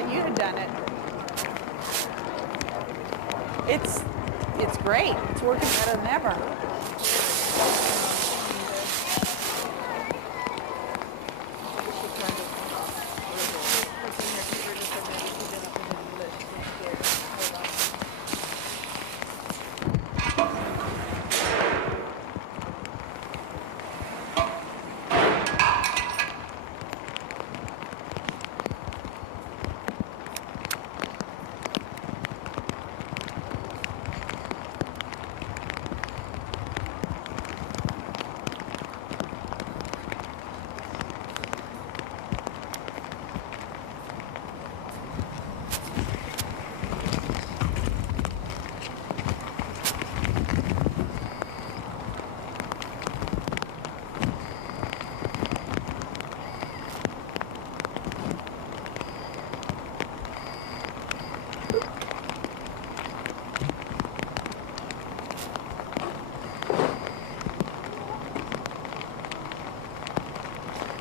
thought you had done it. It's great. It's working better than ever.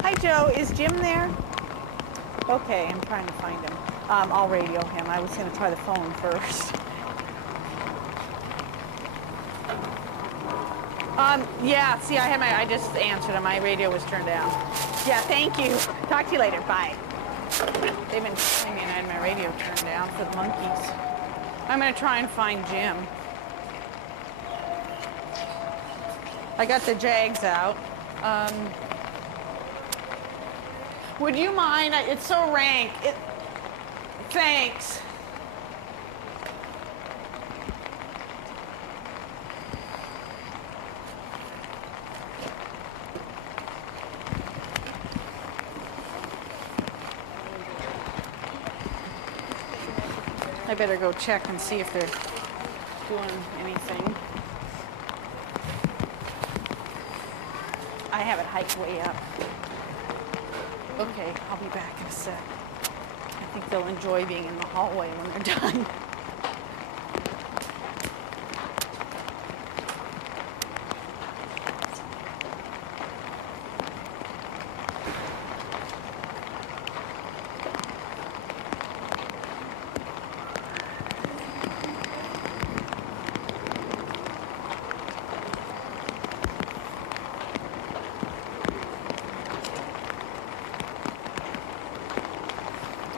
Hi, Joe. Is Jim there? Okay, I'm trying to find him. I'll radio him. I was going to try the phone first. Yeah, see, I just answered him. My radio was turned down. Yeah, thank you. Talk to you later. Bye. They've been screaming. I had my radio turned down for the monkeys. I'm going to try and find Jim. I got the Jags out. Would you mind? It's so rank. Thanks. I better go check and see if they're doing anything. I have it hiked way up. Okay, I'll be back in a sec. I think they'll enjoy being in the hallway when they're done.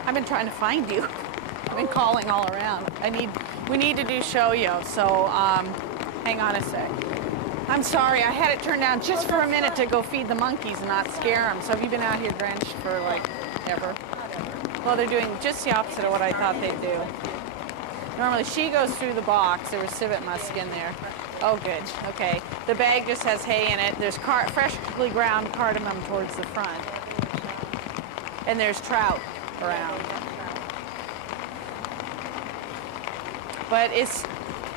I've been trying to find you. I've been calling all around. We need to do show-yo, so hang on a sec. I'm sorry, I had it turned down just for a minute to go feed the monkeys and not scare them. So have you been out here drenched for like ever? Well, they're doing just the opposite of what I thought they'd do. Normally she goes through the box. There was civet musk in there. Oh, good. Okay. The bag just has hay in it. There's freshly ground cardamom towards the front. And there's trout around. But as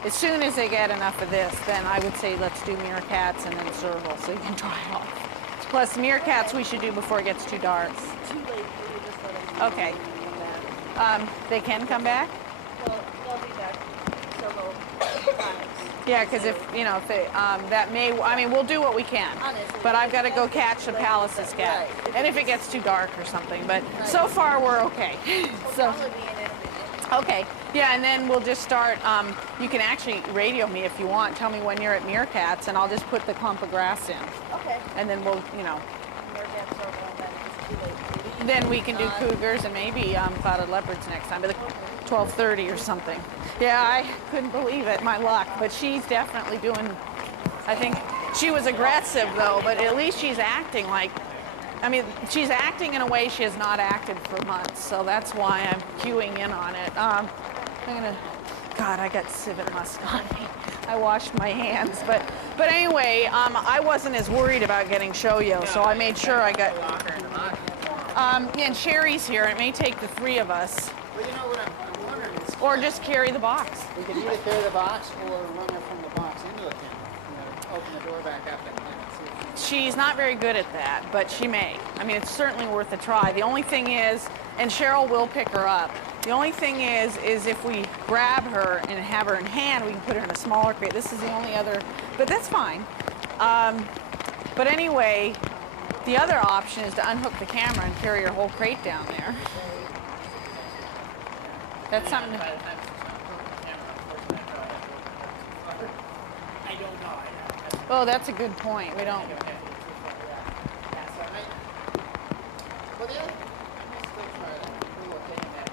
soon as they get enough of this, then I would say let's do meerkats and then serval so you can dry off. Plus meerkats we should do before it gets too dark. It's too late for you to just let them Okay. come back. They can come back? Well, they'll be back several times. Yeah, because if they, that may, I mean, we'll do what we can. Honestly, But I've got to go catch the Pallas's cat. Right. And if it gets too dark or something. But so far, we're okay. So, Probably be in it. okay. Yeah, and then we'll just start, you can actually radio me if you want. Tell me when you're at meerkats, and I'll just put the clump of grass in. Okay. And then we'll, Meerkats are all that. It's too late. then we can do cougars and maybe clouded leopards next time, but 12:30 or something. Yeah, I couldn't believe it, my luck. But she's definitely doing, I think, she was aggressive though, but at least she's acting like, I mean, she's acting in a way she has not acted for months, so that's why I'm queuing in on it. God, I got civet musk on me. I washed my hands, but anyway, I wasn't as worried about getting show-yo, so I made sure I got. And Sherry's here. It may take the three of us. Well, you know what I'm wondering is, Or just carry the box. we could either carry the box or run her from the box into the kennel. Open the door back up and see if She's not very good at that, but she may. I mean, it's certainly worth a try. The only thing is, and Cheryl will pick her up. The only thing is if we grab her and have her in hand, we can put her in a smaller crate. This is the only other, but that's fine. But anyway, the other option is to unhook the camera and carry her whole crate down there. That's something. By the time she's on the camera, unfortunately, I probably have to look at it. I don't know. Oh, that's a good point. We don't. Okay. Yeah, so I might. Well, the other, I might still try that. Cool thing that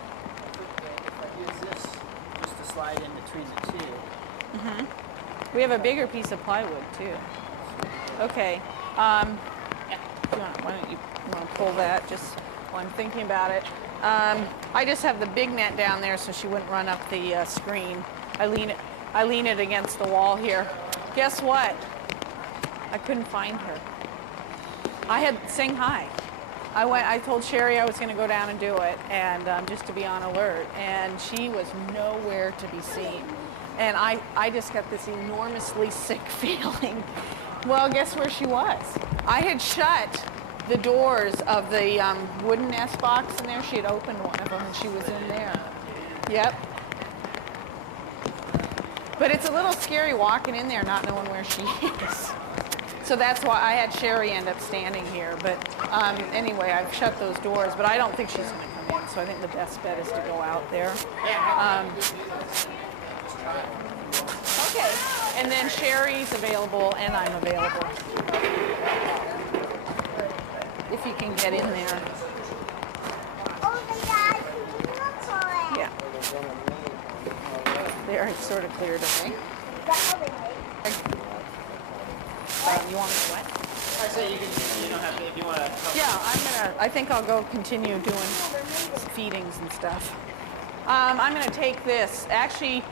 if I use this just to slide in between the two. We have a bigger piece of plywood too. Okay. Why don't you want to pull that just while I'm thinking about it? I just have the big net down there so she wouldn't run up the screen. I lean it against the wall here. Guess what? I couldn't find her. I had sang hi. I told Sherry I was going to go down and do it, and just to be on alert. And she was nowhere to be seen. And I just got this enormously sick feeling. Well, guess where she was? I had shut the doors of the wooden nest box in there. She had opened one of them, and she was in there. Yep. But it's a little scary walking in there not knowing where she is. So that's why I had Sherry end up standing here. But anyway, I've shut those doors, but I don't think she's going to come in. So I think the best bet is to go out there. Okay, and then Sherry's available and I'm available. If you can get in there. Yeah. There, it's sort of clear to me. You want me to what? I say you don't have to, if you want to. Yeah, I think I'll go continue doing feedings and stuff. I'm gonna take this. Actually,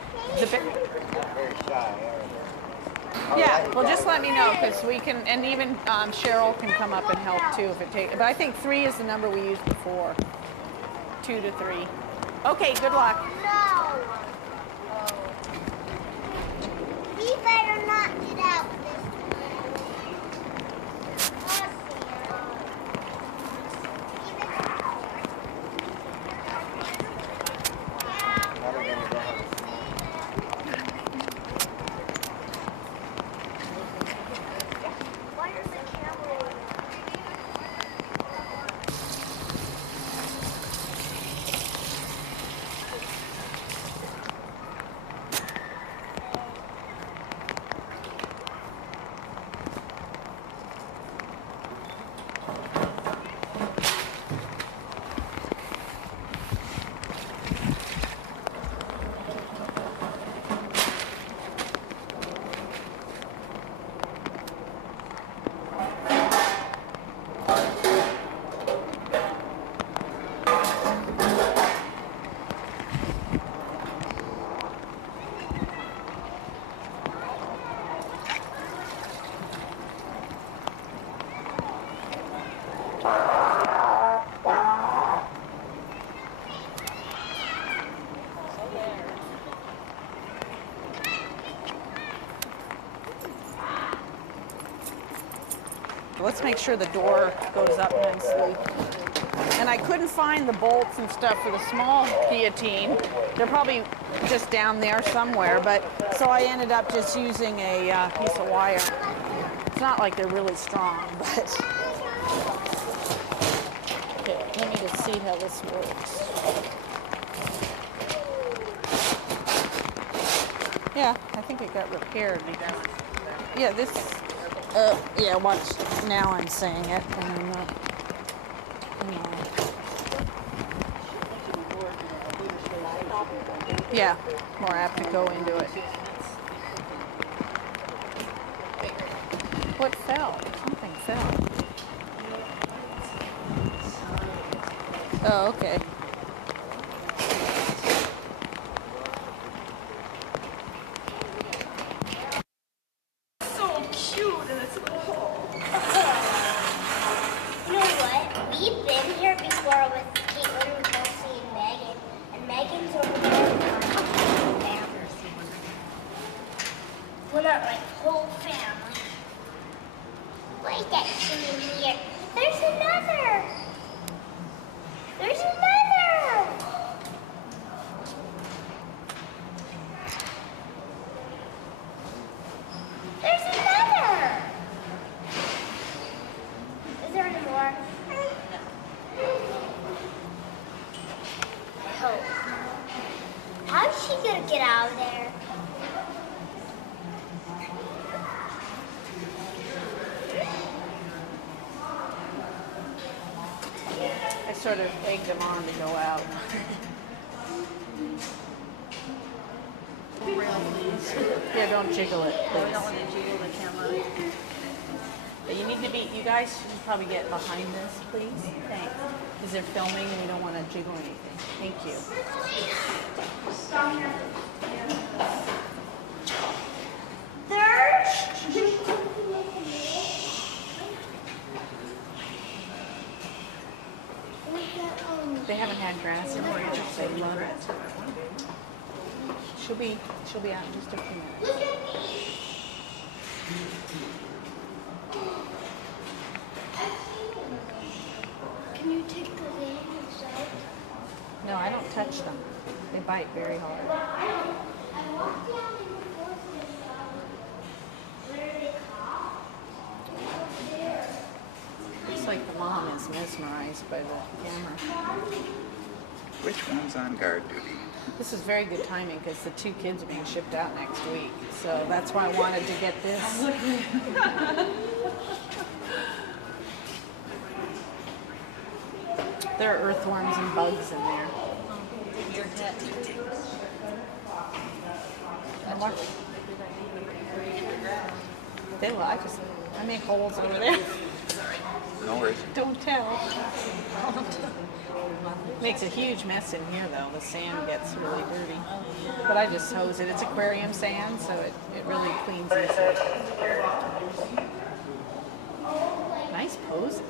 yeah, well just let me know because we can, and even Cheryl can come up and help too if it takes, but I think 3 is the number we used before. 2 to 3. Okay, good luck. No. We better not get out Let's make sure the door goes up nicely. And I couldn't find the bolts and stuff for the small guillotine. They're probably just down there somewhere, but so I ended up just using a piece of wire. It's not like they're really strong, but okay, let me just see how this works. Yeah, I think it got repaired. Yeah, this. Yeah, watch. Now I'm saying it, and I'm not. Yeah, more apt to go into it. What fell? Something fell. Oh, okay. We're not like whole family. Wait, that's in here. There's another. There's another. get out of there. I sort of egged them on to go out. Real, please. Yeah, don't jiggle it, I please. don't want to jiggle the camera. But you need to be, you guys should probably get behind this, please. Thanks. Because they're filming and we don't want to jiggle anything. Thank you. They haven't had grass in forever. They love it. She'll be out in just a few minutes. Can you take the leaves out? No, I don't touch them. They bite very hard. I walked down in the forest and where are they caught? Up there. Looks like the mom is mesmerized by the camera. Which one's on guard duty? This is very good timing because the 2 kids are being shipped out next week. So that's why I wanted to get this. There are earthworms and bugs in there. Your pet. And watch. I make holes over there. No worries. Don't tell. Makes a huge mess in here though. The sand gets really dirty. But I just hose it. It's aquarium sand, so it really cleans easily. Nice poses.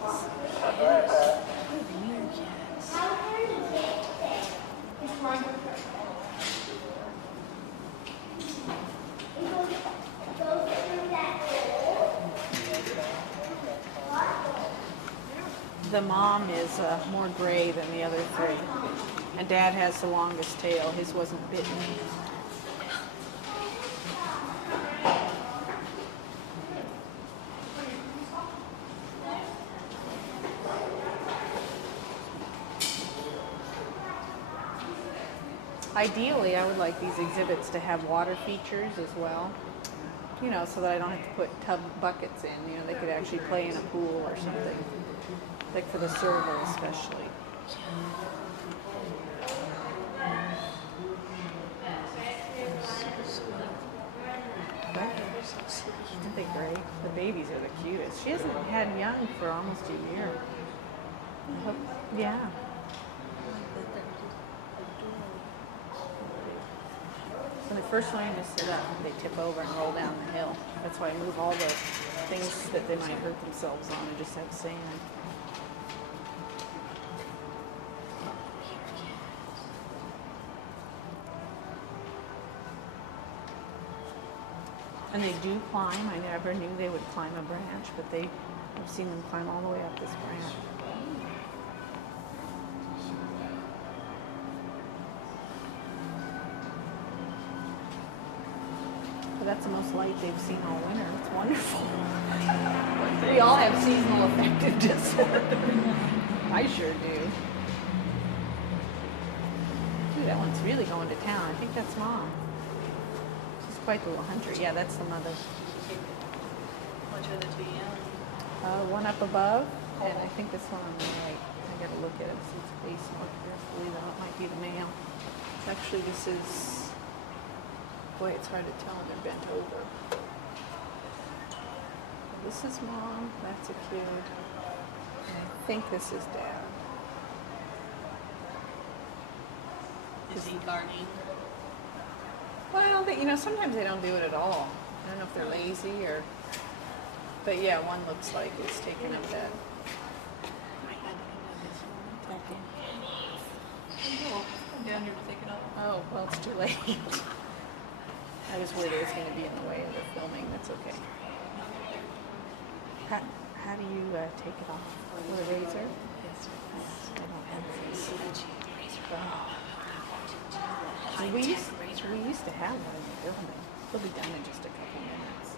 The mom is more gray than the other 3. And Dad has the longest tail. His wasn't bitten. Ideally, I would like these exhibits to have water features as well. You know, so that I don't have to put tub buckets in. You know, they could actually play in a pool or something. Like for the serval especially. Aren't they great? The babies are the cutest. She hasn't had young for almost a year. I hope, yeah. When they first learn to sit up, they tip over and roll down the hill. That's why I move all the things that they might hurt themselves on and just have sand. And they do climb. I never knew they would climb a branch, but I've seen them climb all the way up this branch. But that's the most light they've seen all winter. It's wonderful. We all have seasonal affective disorder. I sure do. Ooh, that one's really going to town. I think that's Mom. She's quite the little hunter. Yeah, that's the mother. Which are the 2 young? One up above, and I think this one on the right. I gotta look at it, see its face more carefully, though. It might be the male. Actually, this is, boy, it's hard to tell when they're bent over. This is Mom, that's a kid. And I think this is Dad. Is he guarding? Well, you know, sometimes they don't do it at all. I don't know if they're lazy or, but yeah, one looks like it's taking up that. I'm down here to take it off. Oh, well, it's too late. I was worried it was going to be in the way of the filming. That's okay. How do you take it off? With a razor? Yes. I don't have a razor. We used to have one in the building. It'll be done in just a couple minutes.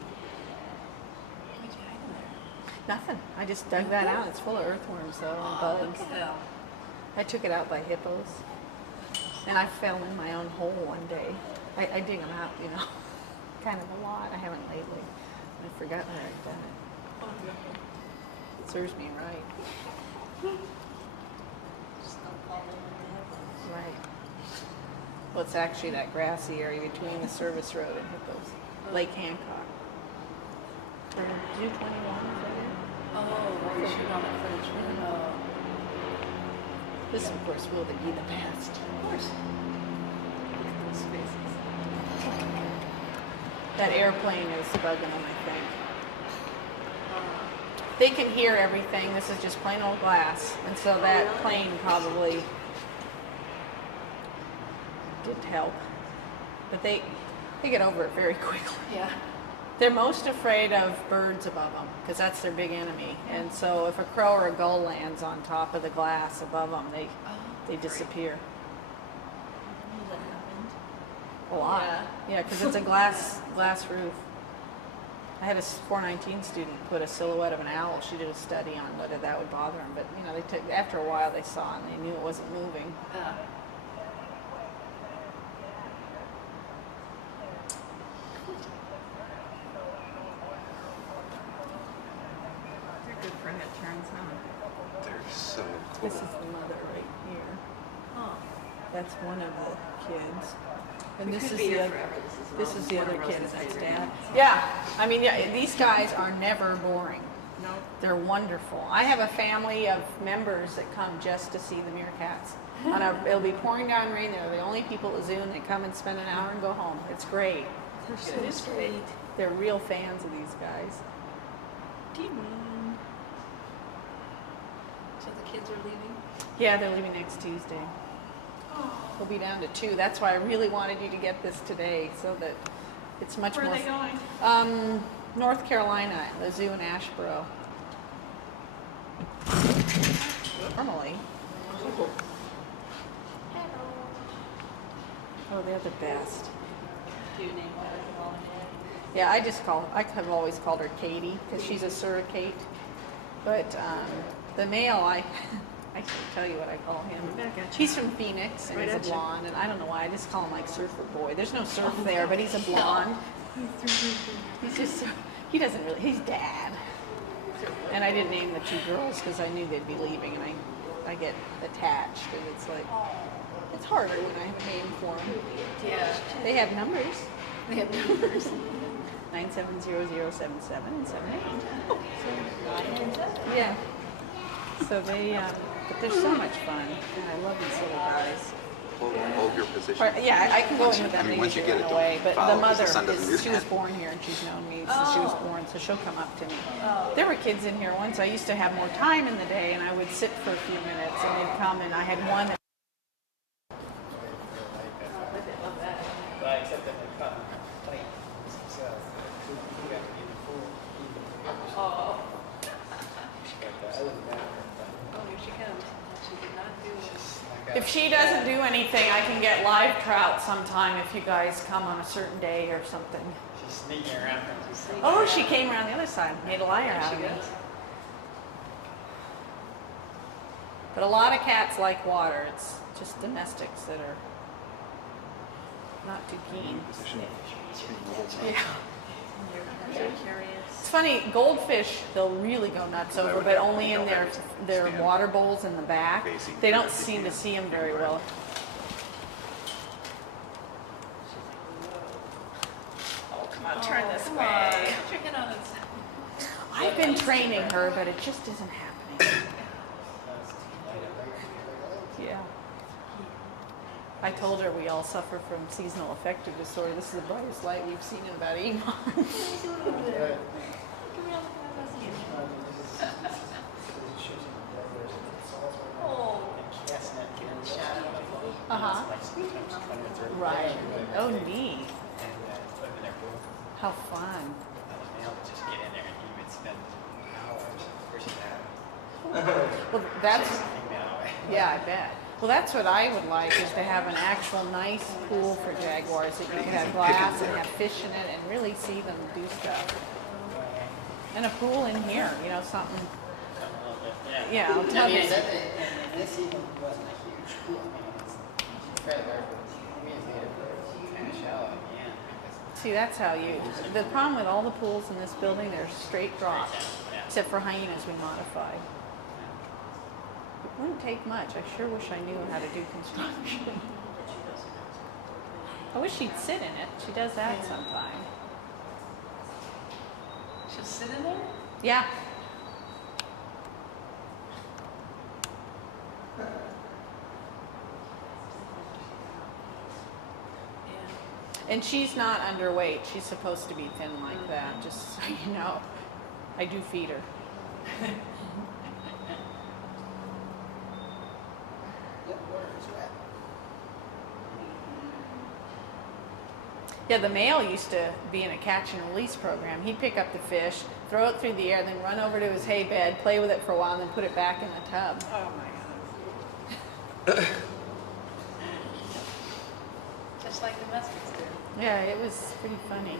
What'd you hide in there? Nothing. I just dug that out. It's full of earthworms though and bugs. I took it out by hippos. And I fell in my own hole one day. I dig them out, you know, kind of a lot. I haven't lately. I've forgotten that I've done it. It serves me right. Right. Well, it's actually that grassy area between the service road and Hippos, Lake Hancock. Or did you 21? Is that it? Oh, right, you should on that footage. Oh. This, of course, will be the past. Of course. Look at those faces. That airplane is bugging them, I think. They can hear everything. This is just plain old glass. And so that plane probably didn't help. But they get over it very quickly. Yeah. They're most afraid of birds above them because that's their big enemy. And so if a crow or a gull lands on top of the glass above them, they disappear. That happened. A lot. Yeah. Yeah, because it's a glass roof. I had a 419 student put a silhouette of an owl. She did a study on whether that would bother them. But, you know, after a while they saw it and they knew it wasn't moving. They're good for head turns, huh? They're so cool. This is the mother right here. Oh. That's one of the kids. And We this could is be the here other. forever. This is the one other of kid. Rose's That's favorite dad. kids. Yeah, I mean, yeah, these guys are never boring. No. They're wonderful. I have a family of members that come just to see the meerkats. It'll be pouring down rain. They're the only people at the zoo, and they come and spend an hour and go home. It's great. They're so sweet. They're real fans of these guys. Demon. So the kids are leaving? Yeah, they're leaving next Tuesday. We'll be down to 2. That's why I really wanted you to get this today, so that it's much Where more. are they going? North Carolina, the zoo in Asheboro. Normally. Oh, they're the best. Do you name one? Yeah, I have always called her Katie because she's a surrogate. But the male, I can't tell you what I call him. Back at you. He's from Phoenix and Right he's a at you. blonde, and I don't know why I just call him like Surfer Boy. There's no surf there, but he's a blonde. He's just he doesn't really. He's dad. And I didn't name the 2 girls because I knew they'd be leaving, and I get attached, and it's like it's harder when I have a name for them. Yeah. They have numbers. They have numbers. 9700777 and 78. Yeah. So they, but they're so much fun, and I love these little guys. Hold your position. Or, yeah, I can go Once in you- with them. I mean, They once you usually get it, run away. don't But follow, the 'cause the mother, sun doesn't do she was that. born here, and she's known me since she was born, so she'll come up to me. There were kids in here once. I used to have more time in the day, and I would sit for a few minutes, and they'd come, and I had one that Except that they're cut tight. So you have to be the full. Oh. But other than that, Oh, here she comes. She did not do it. if she doesn't do anything, I can get live trout sometime if you guys come on a certain day or something. she's sneaking around. Oh, she came around the other side, made a liar out of me. But a lot of cats like water. It's just domestics that are not too keen. Yeah. They're curious. It's funny, goldfish, they'll really go nuts over, but only in their water bowls in the back. They don't seem to see them very well. Oh, come on, turn this way. Chicken on its. I've been training her, but it just isn't happening. Yeah. I told her we all suffer from seasonal affective disorder. This is the brightest light we've seen in about 8 months. Oh. Uh-huh. Right. Oh, neat. How fun. Just get in there and he would spend hours. Where's she at? Well, that's, Female. yeah, I bet. Well, that's what I would like, is to have an actual nice pool for jaguars that you can have glass and have fish in it and really see them do stuff. And a pool in here, you know, something. Yeah, I'll tell you. And this even wasn't a huge pool. I mean, it's fairly large, but we just made it kind of shallow. See, that's how you. The problem with all the pools in this building, they're straight drops, except for Hyenas we modified. It wouldn't take much. I sure wish I knew how to do construction. I wish she'd sit in it. She does that sometime. She'll sit in there? Yeah. And she's not underweight. She's supposed to be thin like that, just so you know. I do feed her. Yep, water is wet. Yeah, the male used to be in a catch and release program. He'd pick up the fish, throw it through the air, then run over to his hay bed, play with it for a while, and then put it back in the tub. Oh my God. Just like the muskets do. Yeah, it was pretty funny.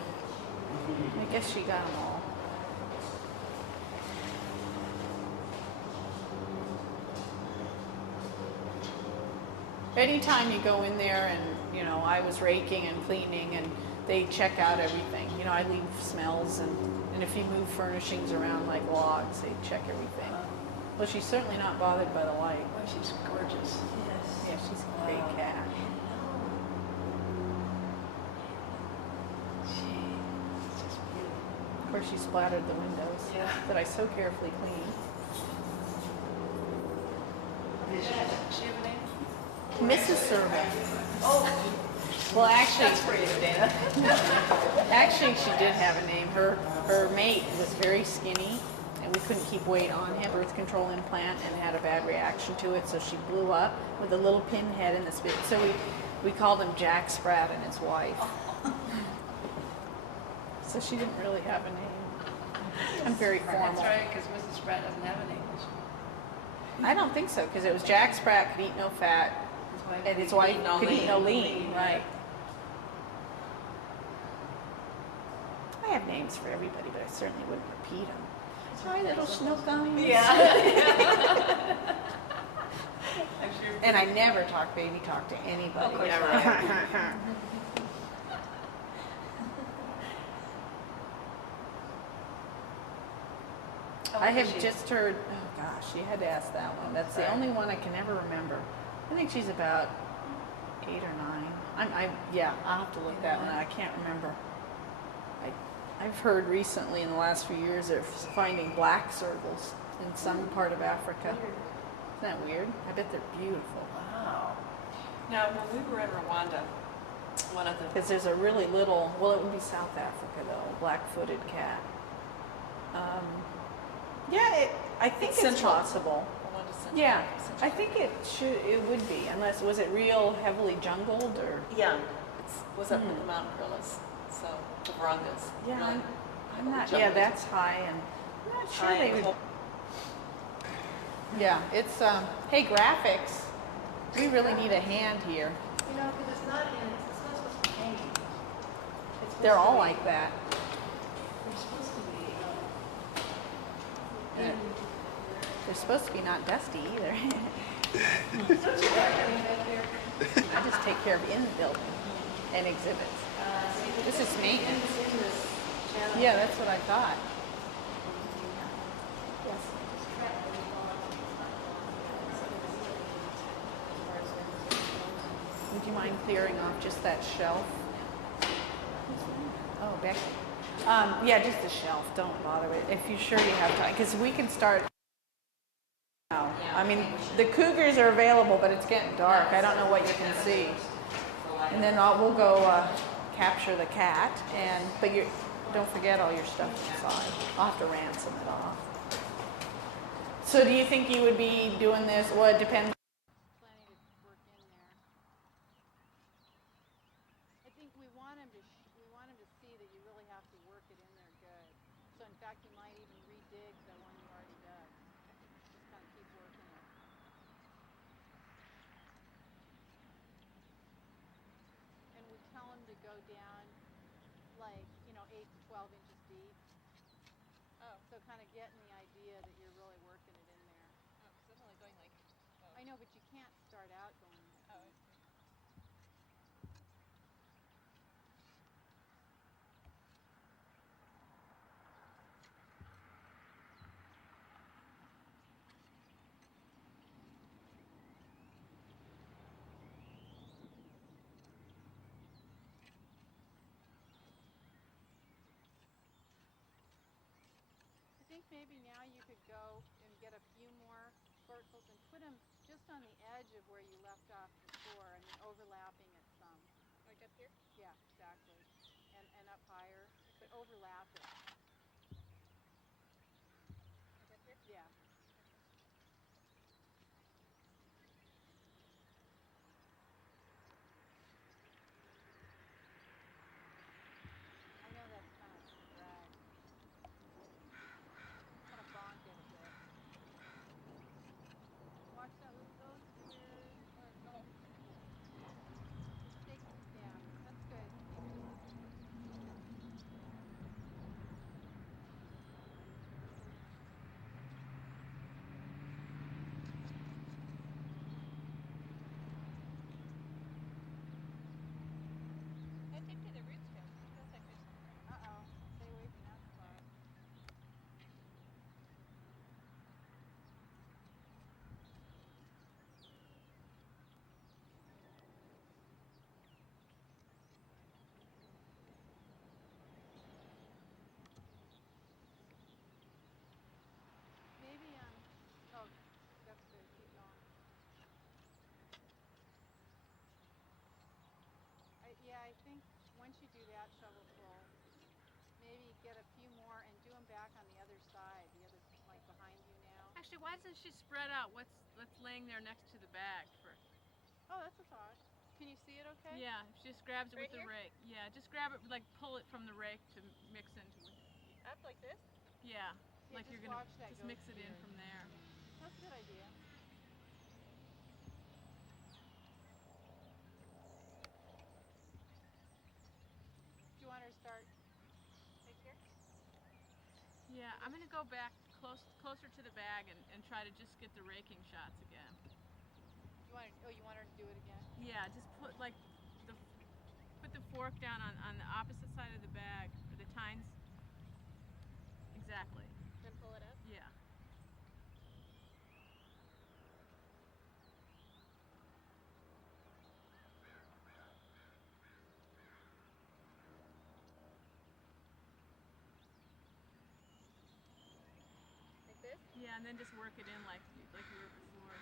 I guess she got them all. Anytime you go in there and, you know, I was raking and cleaning and they check out everything. You know, I leave smells and if you move furnishings around like logs, they check everything. Well, she's certainly not bothered by the light. Oh, she's gorgeous. Yes. Yeah, she's a great cat. She's just beautiful. Of course, she splattered the windows Yeah. that I so carefully cleaned. Did she have a name? Mrs. Servant. Oh, Well, actually, that's for you, Dana. actually, she did have a name. Her mate was very skinny, and we couldn't keep weight on him. Birth control implant, and had a bad reaction to it, so she blew up with a little pinhead in the spit. So we called him Jack Spratt and his wife. So she didn't really have a name. I'm very formal. That's right, because Mrs. Spratt doesn't have a name. I don't think so, because it was Jack Spratt could eat no fat, and his wife could eat no lean. Right. I have names for everybody, but I certainly wouldn't repeat them. Hi, little Snookums. Yeah. I'm sure. And I never talk baby talk to anybody. Of course ever. Oh, I have she- just heard, oh gosh, you had to ask that one. That's the Sorry. only one I can never remember. I think she's about 8 or 9. Yeah, I'll have to look that one. I can't remember. I've heard recently in the last few years of finding black circles in some part of Africa. Isn't that weird? I bet they're beautiful. Wow. Now, when we were in Rwanda, one of the Because there's a really little, well, it would be South Africa though, black-footed cat. Yeah, I think it's Central. possible. one is Central- Yeah, Central I think it would be, unless, was it real heavily jungled or? Yeah, it was up in the mountain gorillas, so the Varangas. Yeah, really I'm not, jungle. yeah, that's high and I'm not sure high they and would. cold. Yeah, it's, hey, graphics, we really need a hand here. You know, because it's not supposed to be hanging. It's supposed They're to all be- like that. They're supposed to be, Yeah. They're supposed to be not dusty either. don't you like having that there? I just take care of in the building and exhibits. This is maintenance. In this channel. Yeah, that's what I thought. Yes. Would you mind clearing off just that shelf? Oh, Becky. Yeah, just the shelf. Don't bother with it. If you're sure you have time, because we can start now. I mean, the cougars are available, but it's getting dark. I don't know what you can see. And then we'll go capture the cat, but don't forget all your stuff inside. I'll have to ransom it off. So do you think you would be doing this? Well, it depends. Planning to work in there. I think we want him to see that you really have to work it in there good. So in fact, you might even redig the one you already dug. Just kind of keep working it. And we tell him to go down like, 8 to 12 inches deep. Oh. So kind of getting the idea that you're really working it in there. Oh, because I'm only going like. I know, but you can't start out going that deep. maybe now you could go and get a few more squirtfuls and put them just on the edge of where you left off before, and then overlapping it some. Like up here? Yeah, exactly. And up higher, but overlap it. Like up here? Yeah. I know that's kind of drag. Kind of bonk it a bit. Watch that little goat. Go. Just take, yeah, that's good. How deep do the roots go? It feels like there's some. Uh-oh. Stay away from that spot. Maybe, oh, that's good. Keep going. Yeah, I think once you do that shovel full, maybe get a few more and do them back on the other side, like behind you now. Actually, why doesn't she spread out what's laying there next to the bag for? Oh, that's a thought. Can you see it okay? Yeah, she just grabs it Right with the here? rake. Yeah, just grab it, like pull it from the rake to mix into it. Up like this? Yeah, Yeah, like just you're gonna watch that just goat mix it in beard. from there. That's a good idea. Do you want her to start? Like here? Yeah, I'm gonna go back closer to the bag and try to just get the raking shots again. You want her to do it again? Yeah, just put put the fork down on the opposite side of the bag, or the tines. Exactly. Then pull it up? Yeah. Like this? Yeah, and then just work it in like you were before.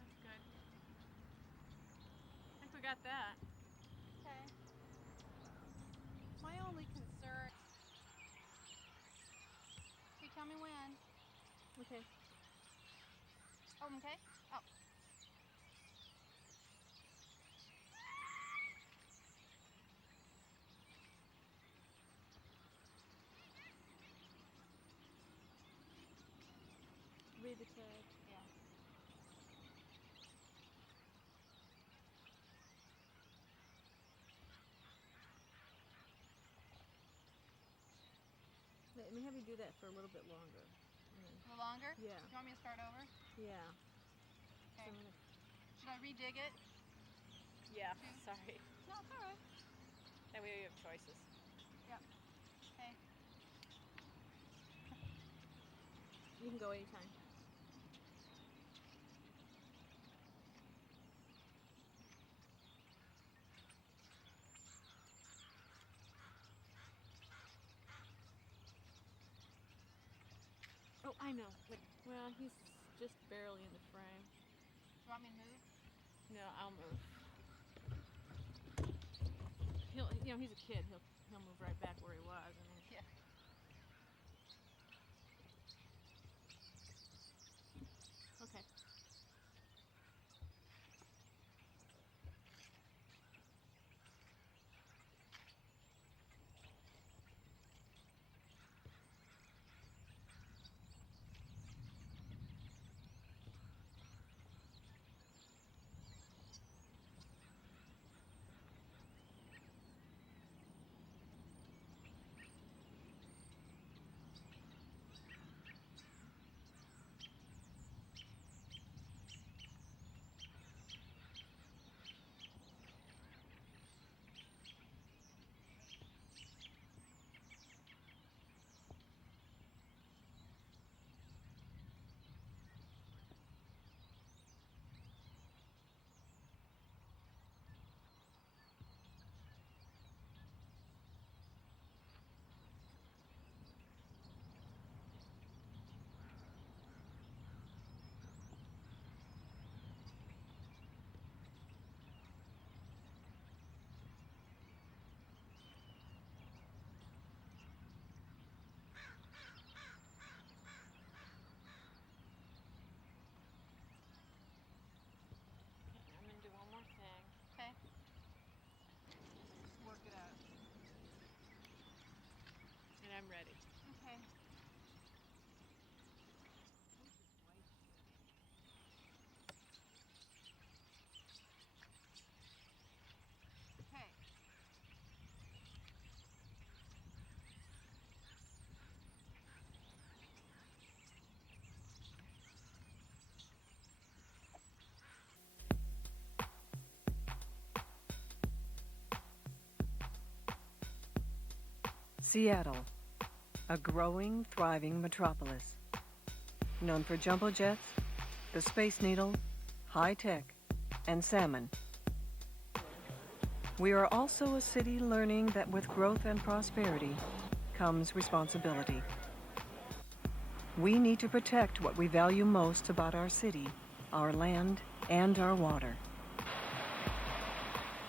That's good. I think we got that. Okay. My only concern. Okay, tell me when. Okay. Oh, okay. Oh. Read the tag. Yeah. Let me have you do that for a little bit longer. A little longer? Yeah. Do you want me to start over? Yeah. Okay. So I'm gonna, Should I redig it? Yeah, sorry. No, it's all right. That way you have choices. Yep. Okay. you can go anytime. Oh, I know. Like, well, he's just barely in the frame. Do you want me to move? No, I'll move. He's a kid. He'll move right back where he was. I mean, Yeah. okay. Seattle, a growing, thriving metropolis. Known for jumbo jets, the Space Needle, high tech, and salmon. We are also a city learning that with growth and prosperity comes responsibility. We need to protect what we value most about our city, our land, and our water.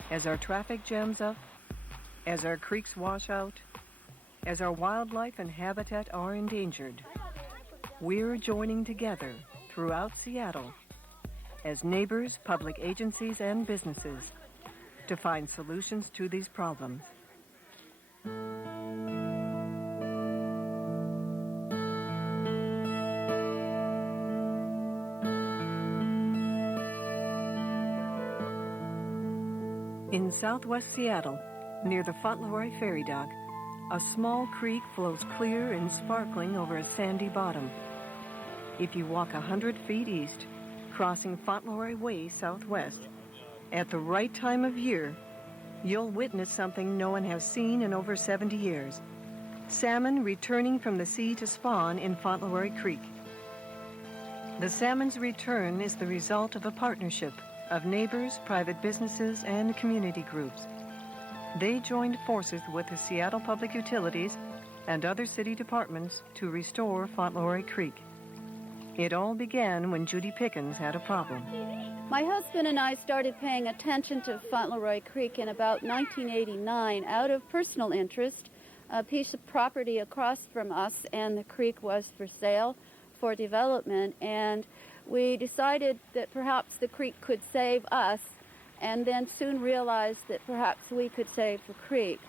As our traffic jams up, as our creeks wash out, as our wildlife and habitat are endangered, we're joining together throughout Seattle as neighbors, public agencies, and businesses to find solutions to these problems. In southwest Seattle, near the Fauntleroy Ferry Dock, a small creek flows clear and sparkling over a sandy bottom. If you walk 100 feet east, crossing Fauntleroy Way southwest, at the right time of year, you'll witness something no one has seen in over 70 years. Salmon returning from the sea to spawn in Fauntleroy Creek. The salmon's return is the result of a partnership of neighbors, private businesses, and community groups. They joined forces with the Seattle Public Utilities and other city departments to restore Fauntleroy Creek. It all began when Judy Pickens had a problem. My husband and I started paying attention to Fauntleroy Creek in about 1989 out of personal interest. A piece of property across from us and the creek was for sale for development, and we decided that perhaps the creek could save us, and then soon realized that perhaps we could save the creek.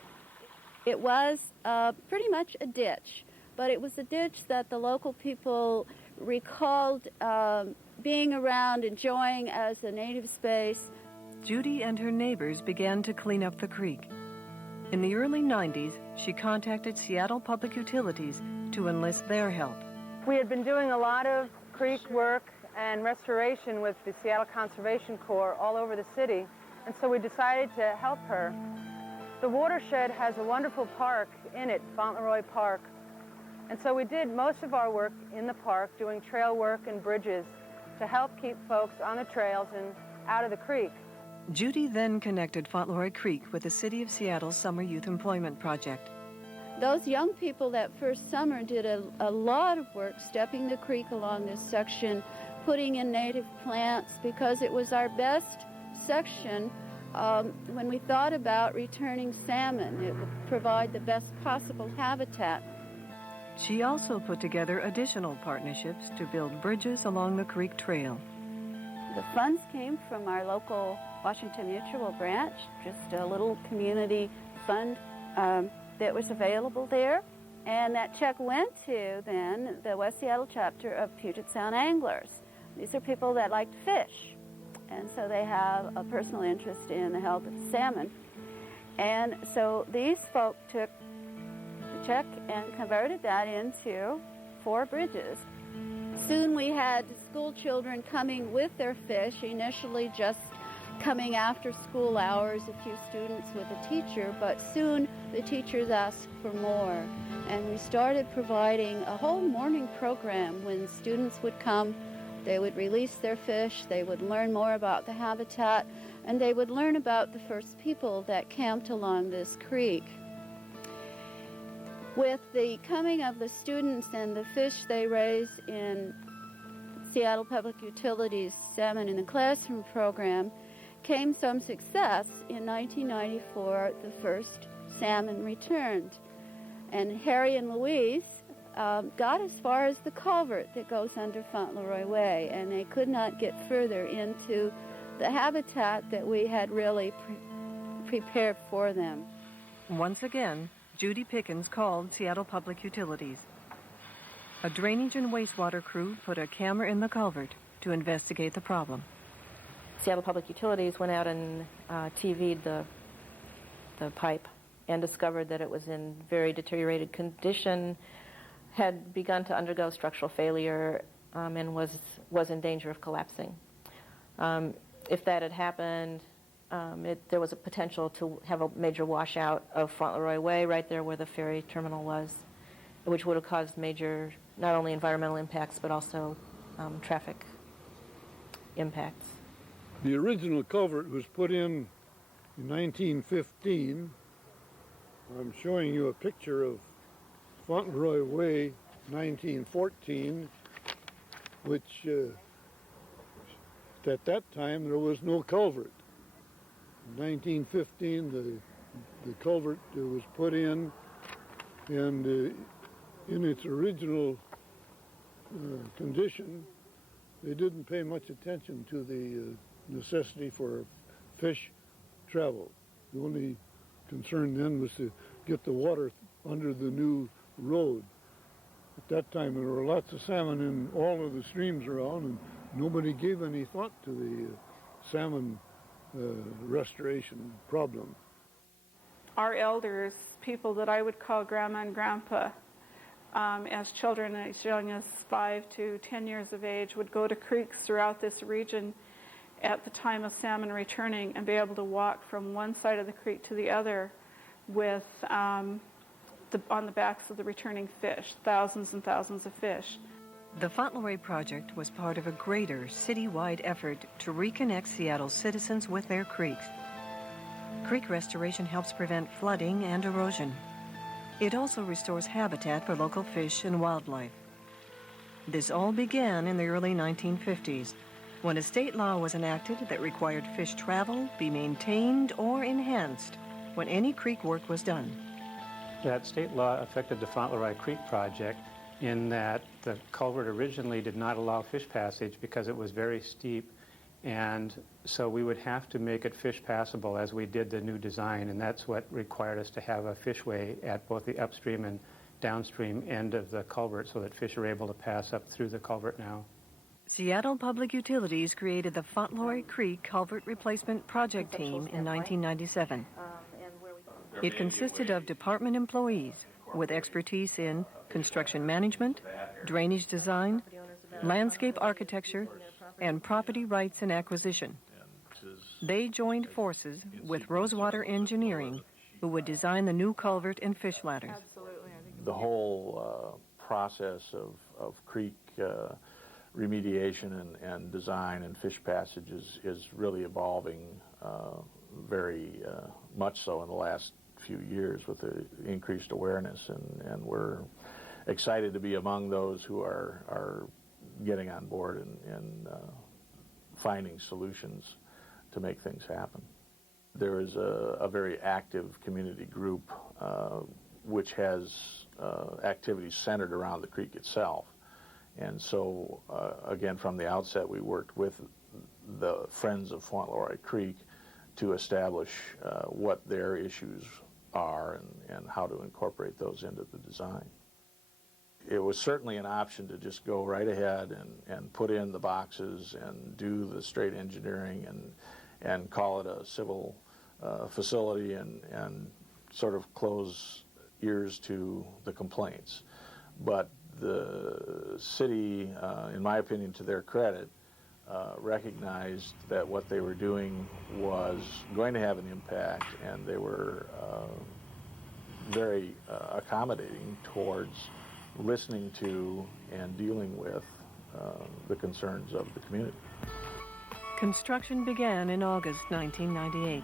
It was pretty much a ditch, but it was a ditch that the local people recalled being around, enjoying as a native space. Judy and her neighbors began to clean up the creek. In the early 90s, she contacted Seattle Public Utilities to enlist their help. We had been doing a lot of creek work and restoration with the Seattle Conservation Corps all over the city, and so we decided to help her. The watershed has a wonderful park in it, Fauntleroy Park, and so we did most of our work in the park, doing trail work and bridges to help keep folks on the trails and out of the creek. Judy then connected Fauntleroy Creek with the City of Seattle's Summer Youth Employment Project. Those young people that first summer did a lot of work stepping the creek along this section, putting in native plants, because it was our best section when we thought about returning salmon. It would provide the best possible habitat. She also put together additional partnerships to build bridges along the creek trail. The funds came from our local Washington Mutual branch, just a little community fund that was available there. And that check went to, then, the West Seattle chapter of Puget Sound Anglers. These are people that like to fish, and so they have a personal interest in the health of salmon. And so these folk took the check and converted that into 4 bridges. Soon we had school children coming with their fish, initially just coming after school hours, a few students with a teacher, but soon the teachers asked for more. And we started providing a whole morning program when students would come. They would release their fish, they would learn more about the habitat, and they would learn about the first people that camped along this creek. With the coming of the students and the fish they raise in Seattle Public Utilities Salmon in the Classroom program, came some success. In 1994, the first salmon returned. And Harry and Louise got as far as the culvert that goes under Fauntleroy Way, and they could not get further into the habitat that we had really prepared for them. Once again, Judy Pickens called Seattle Public Utilities. A drainage and wastewater crew put a camera in the culvert to investigate the problem. Seattle Public Utilities went out and TV'd the pipe and discovered that it was in very deteriorated condition, had begun to undergo structural failure, and was in danger of collapsing. If that had happened There was a potential to have a major washout of Fauntleroy Way right there where the ferry terminal was, which would have caused major, not only environmental impacts, but also traffic impacts. The original culvert was put in 1915. I'm showing you a picture of Fauntleroy Way 1914, which at that time there was no culvert. In 1915 the culvert was put in, and in its original condition they didn't pay much attention to the necessity for fish travel. The only concern then was to get the water under the new road. At that time there were lots of salmon in all of the streams around, and nobody gave any thought to the salmon restoration problem. Our elders, people that I would call grandma and grandpa, as children as young as 5 to 10 years of age, would go to creeks throughout this region at the time of salmon returning and be able to walk from one side of the creek to the other with on the backs of the returning fish, thousands and thousands of fish. The Fauntleroy project was part of a greater citywide effort to reconnect Seattle's citizens with their creeks. Creek restoration helps prevent flooding and erosion. It also restores habitat for local fish and wildlife. This all began in the early 1950s, when a state law was enacted that required fish travel be maintained or enhanced when any creek work was done. That state law affected the Fauntleroy Creek project in that the culvert originally did not allow fish passage because it was very steep, and so we would have to make it fish passable as we did the new design, and that's what required us to have a fishway at both the upstream and downstream end of the culvert so that fish are able to pass up through the culvert now. Seattle Public Utilities created the Fauntleroy Creek Culvert Replacement Project Team in 1997. It consisted of department employees with expertise in construction management, drainage design, landscape architecture, and property rights and acquisition. They joined forces with Rosewater Engineering, who would design the new culvert and fish ladders. The whole process of creek remediation and design and fish passage is really evolving very much so in the last few years with the increased awareness, and we're excited to be among those who are getting on board and finding solutions to make things happen. There is a very active community group which has activities centered around the creek itself. And so, again, from the outset, we worked with the Friends of Fauntleroy Creek to establish what their issues are and how to incorporate those into the design. It was certainly an option to just go right ahead and put in the boxes and do the straight engineering and call it a civil facility and sort of close ears to the complaints. But the city, in my opinion, to their credit, recognized that what they were doing was going to have an impact, and they were very accommodating towards listening to and dealing with the concerns of the community. Construction began in August 1998.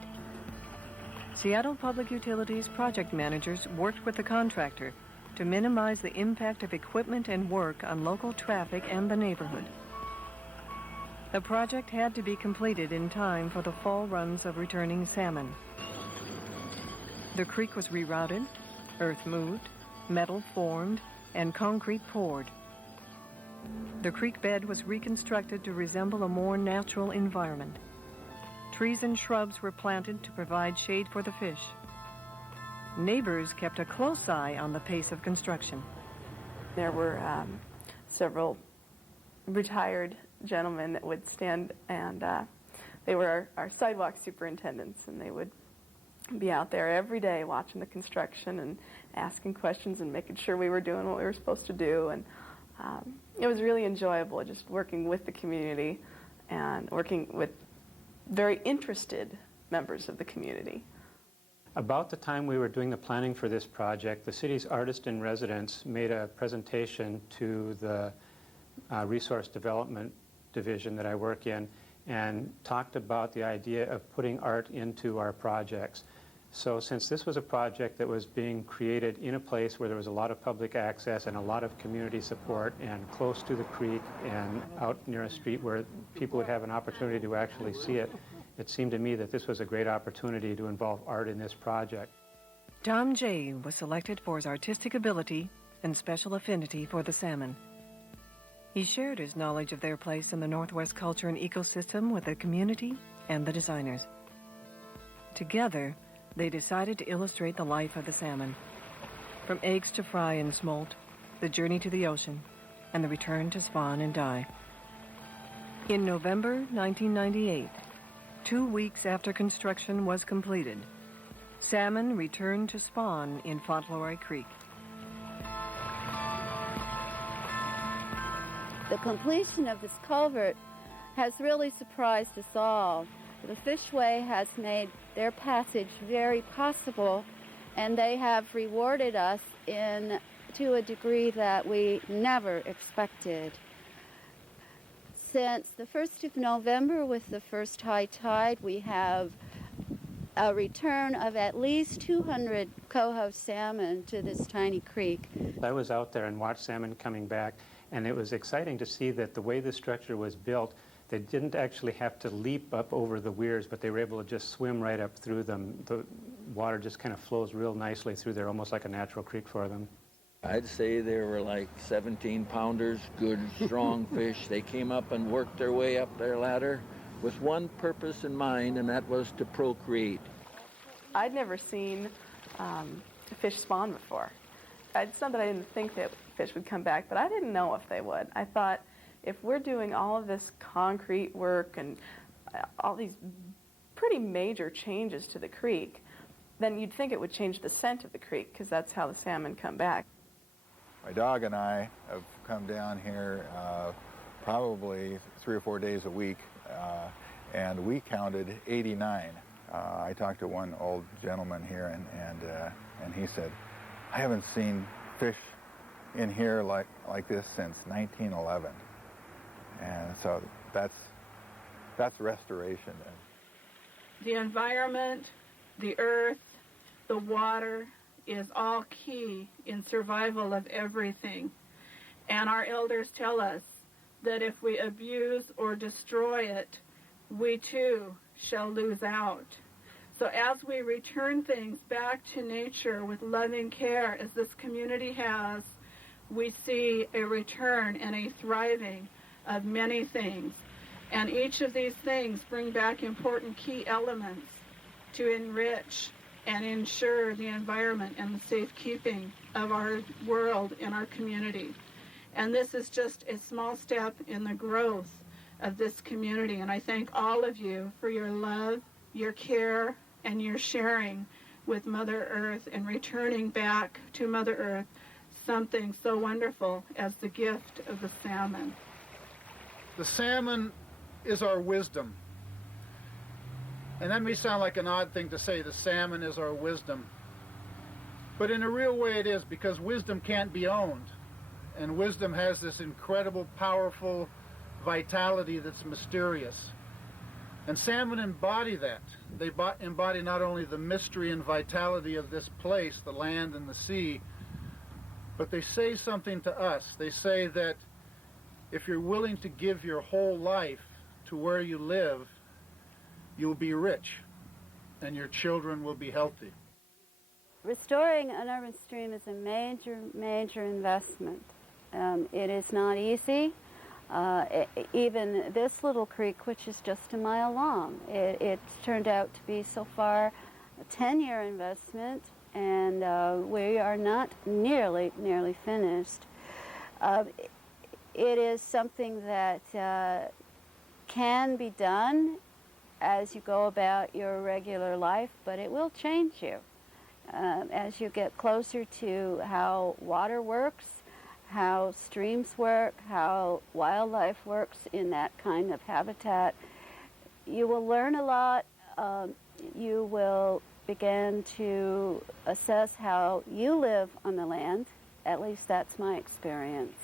Seattle Public Utilities project managers worked with the contractor to minimize the impact of equipment and work on local traffic and the neighborhood. The project had to be completed in time for the fall runs of returning salmon. The creek was rerouted, earth moved, metal formed, and concrete poured. The creek bed was reconstructed to resemble a more natural environment. Trees and shrubs were planted to provide shade for the fish. Neighbors kept a close eye on the pace of construction. There were several retired gentlemen that would stand, and they were our sidewalk superintendents, and they would be out there every day watching the construction and asking questions and making sure we were doing what we were supposed to do. And it was really enjoyable just working with the community and working with very interested members of the community. About the time we were doing the planning for this project, the city's artist in residence made a presentation to the Resource Development Division that I work in and talked about the idea of putting art into our projects. So since this was a project that was being created in a place where there was a lot of public access and a lot of community support and close to the creek and out near a street where people would have an opportunity to actually see it, it seemed to me that this was a great opportunity to involve art in this project. Tom Jay was selected for his artistic ability and special affinity for the salmon. He shared his knowledge of their place in the Northwest culture and ecosystem with the community and the designers. Together, they decided to illustrate the life of the salmon, from eggs to fry and smolt, the journey to the ocean, and the return to spawn and die. In November 1998, 2 weeks after construction was completed, salmon returned to spawn in Fauntleroy Creek. The completion of this culvert has really surprised us all. The Fishway has made their passage very possible, and they have rewarded us to a degree that we never expected. Since the 1st of November, with the first high tide, we have a return of at least 200 coho salmon to this tiny creek. I was out there and watched salmon coming back, and it was exciting to see that the way the structure was built, they didn't actually have to leap up over the weirs, but they were able to just swim right up through them. The water just kind of flows real nicely through there, almost like a natural creek for them. I'd say they were like 17-pounders, good, strong fish. They came up and worked their way up their ladder with one purpose in mind, and that was to procreate. I'd never seen fish spawn before. It's not that I didn't think that fish would come back, but I didn't know if they would. I thought, if we're doing all of this concrete work and all these pretty major changes to the creek, then you'd think it would change the scent of the creek, because that's how the salmon come back. My dog and I have come down here probably 3 or 4 days a week, and we counted 89. I talked to one old gentleman here, and he said, I haven't seen fish in here like this since 1911. And so that's restoration. The environment, the earth, the water is all key in survival of everything. And our elders tell us that if we abuse or destroy it, we too shall lose out. So as we return things back to nature with loving care, as this community has, we see a return and a thriving of many things. And each of these things bring back important key elements to enrich and ensure the environment and the safekeeping of our world and our community. And this is just a small step in the growth of this community. And I thank all of you for your love, your care, and your sharing with Mother Earth and returning back to Mother Earth something so wonderful as the gift of the salmon. The salmon is our wisdom. And that may sound like an odd thing to say, the salmon is our wisdom. But in a real way it is, because wisdom can't be owned. And wisdom has this incredible, powerful vitality that's mysterious. And salmon embody that. They embody not only the mystery and vitality of this place, the land and the sea, but they say something to us. They say that if you're willing to give your whole life to where you live, you'll be rich, and your children will be healthy. Restoring an urban stream is a major, major investment. It is not easy. Even this little creek, which is just a mile long, it's turned out to be so far a 10-year investment, and we are not nearly finished. It is something that can be done as you go about your regular life, but it will change you as you get closer to how water works, how streams work, how wildlife works in that kind of habitat. You will learn a lot you will begin to assess how you live on the land. At least that's my experience.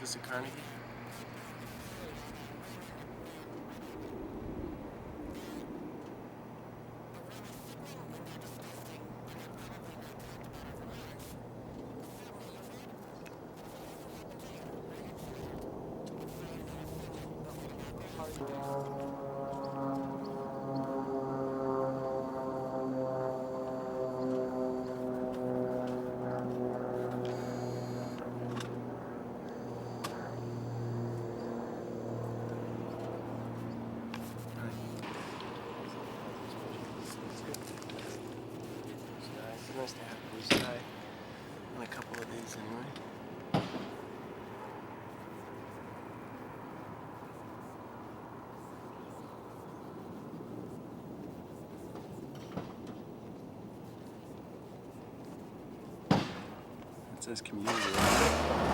Is this a Carnegie? It's nice to have blue sky on a couple of these anyway. It says community.